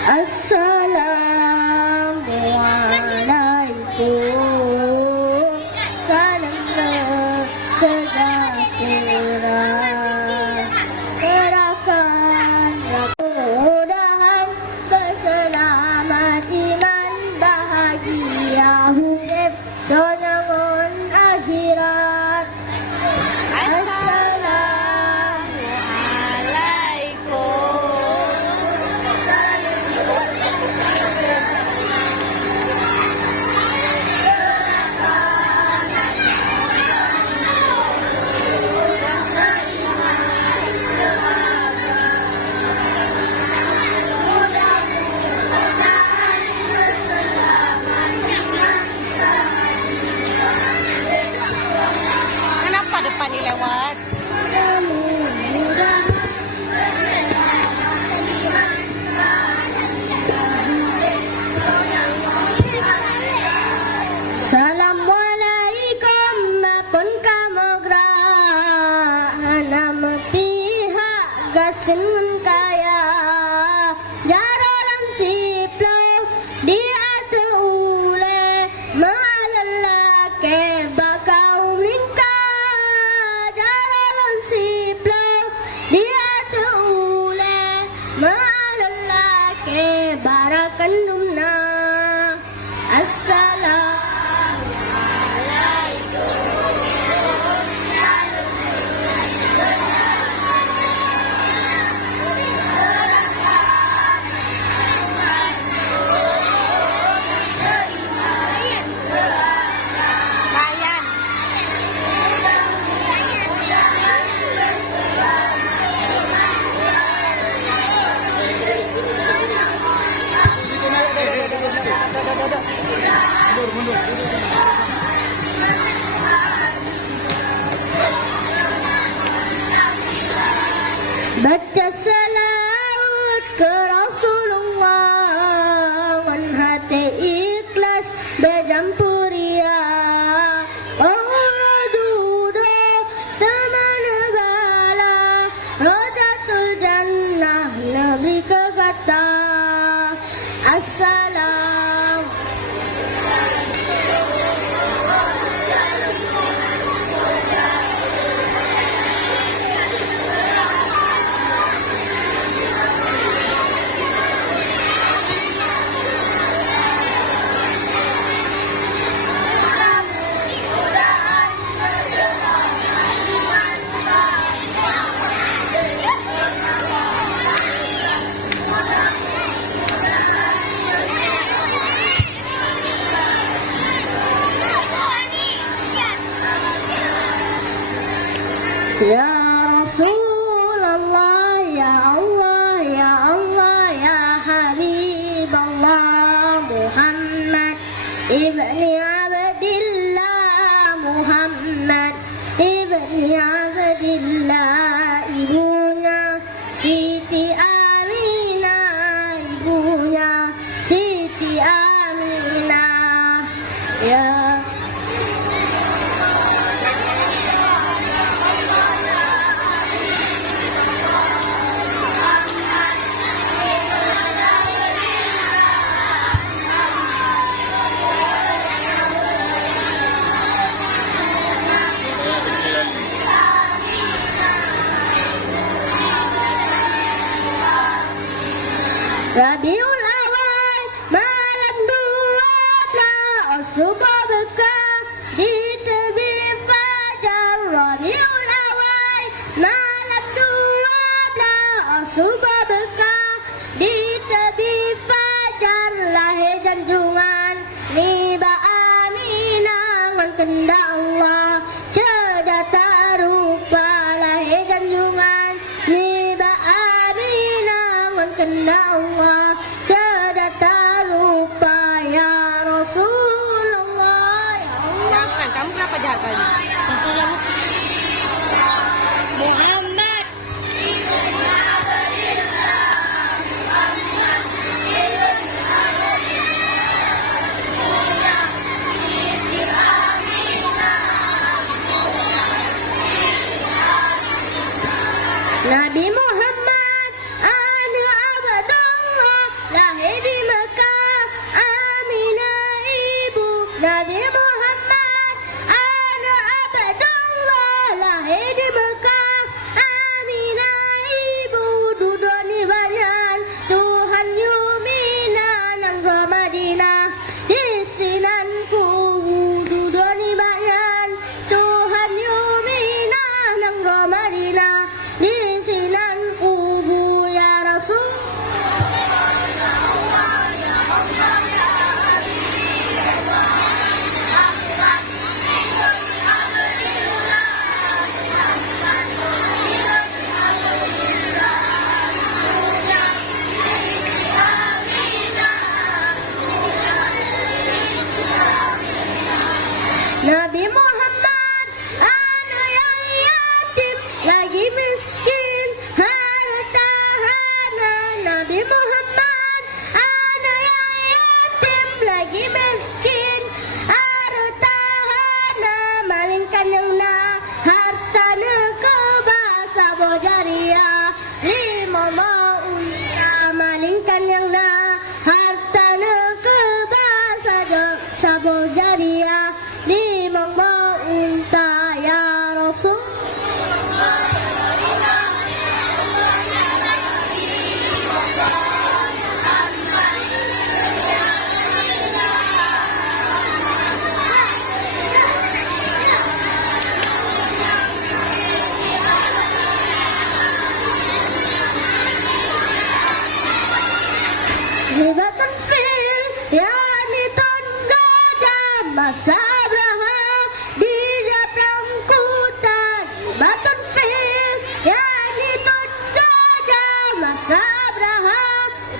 Assalamualaikum, salam sejahtera, gerakan mudahan berselamat iman bahagia hidup dunia dan akhirat. Kenapa depan ni lewat? Assalamualaikum mapun kamu gerah nam pihak gasin kaya jaralan siplo diatur oleh malalake bakau lingka jaralan siplo diatur oleh malalake barakan dumna. Baca salawat ke Rasulullah dengan hati ikhlas berjampuria. Duda teman bala rojatul jannah Nabi kata assalam. Ya Rasulullah, ya Allah, ya Allah, ya Habiballah Muhammad ibni Abdillah, Muhammad ibni Abdillah, ibunya Siti Aminah, ibunya Siti Aminah. Ya Rabiul Awal malam 12 subuh bekah di tebing fajar. Rabiul Awal malam 12 subuh bekah di tebing fajar. Lahir janjungan Niba Aminah kehendak Allah cerdas tak rupa. Lahir janjungan Niba Aminah kehendak Allah cerdas tak rupa. Ya Rasulullah, ya Allah. Jangan, kamu kenapa jahat kali? Muhammad. Nabi Muhammad anak Abdullah lahir di Mekah. Aminah ibu Nabi Muhammad, anak Abdullah lahir di Mekah. Aminah ibu dudoni banyak, Tuhan yumina nang Madinah. Di sinanku dudoni banyak, Tuhan yumina nang Madinah. Di sinanku ya Rasul. Nabi Muhammad, anak yang yatim, lagi miskin, harta hana. Nabi Muhammad, anak yang yatim, lagi miskin, harta hana. Malingkan yang na, harta na kebasa bojariah. Lima maunta, malingkan yang na, harta na kebasa sabojariah. Limang maunta ya Rasul. Hibatan fil yani tangga jam masabraha di japlang kuta. Hibatan fil yani tangga jam masabraha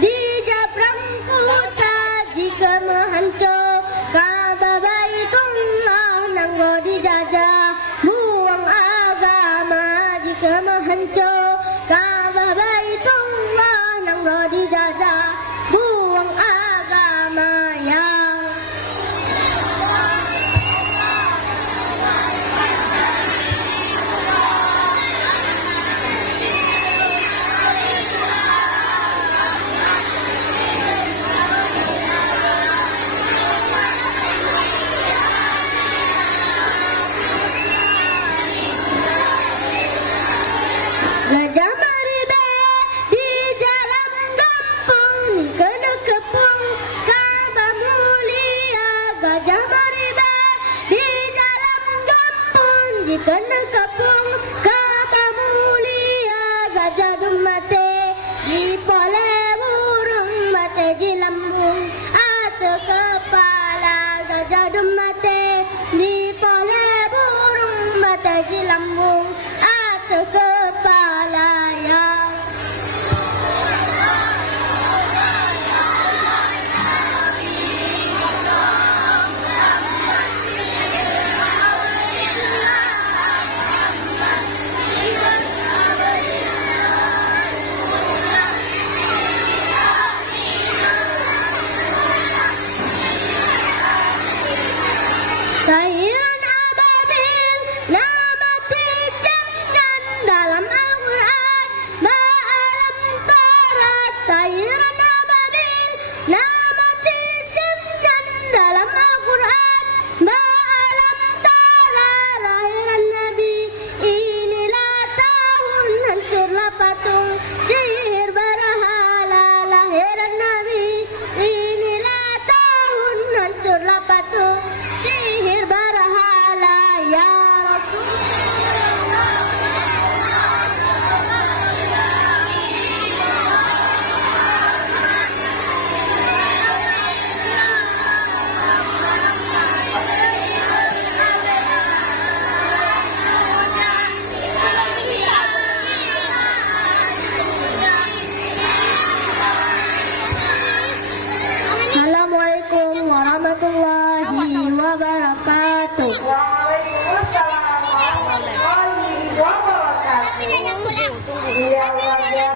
di japlang kuta. Jika menghancur Ka'bah Baitullah nang dijajah, buang agama. Jika menghancur Ka'bah Baitullah nang dijajah, buang agama yang Gajah Maribe di jalan kampung, ni kena kepung Ka'bah mulia. Gajah Maribe di jalan kampung, ni kena kepung Ka'bah mulia. Gajah dumate di pole burung mate di lambung,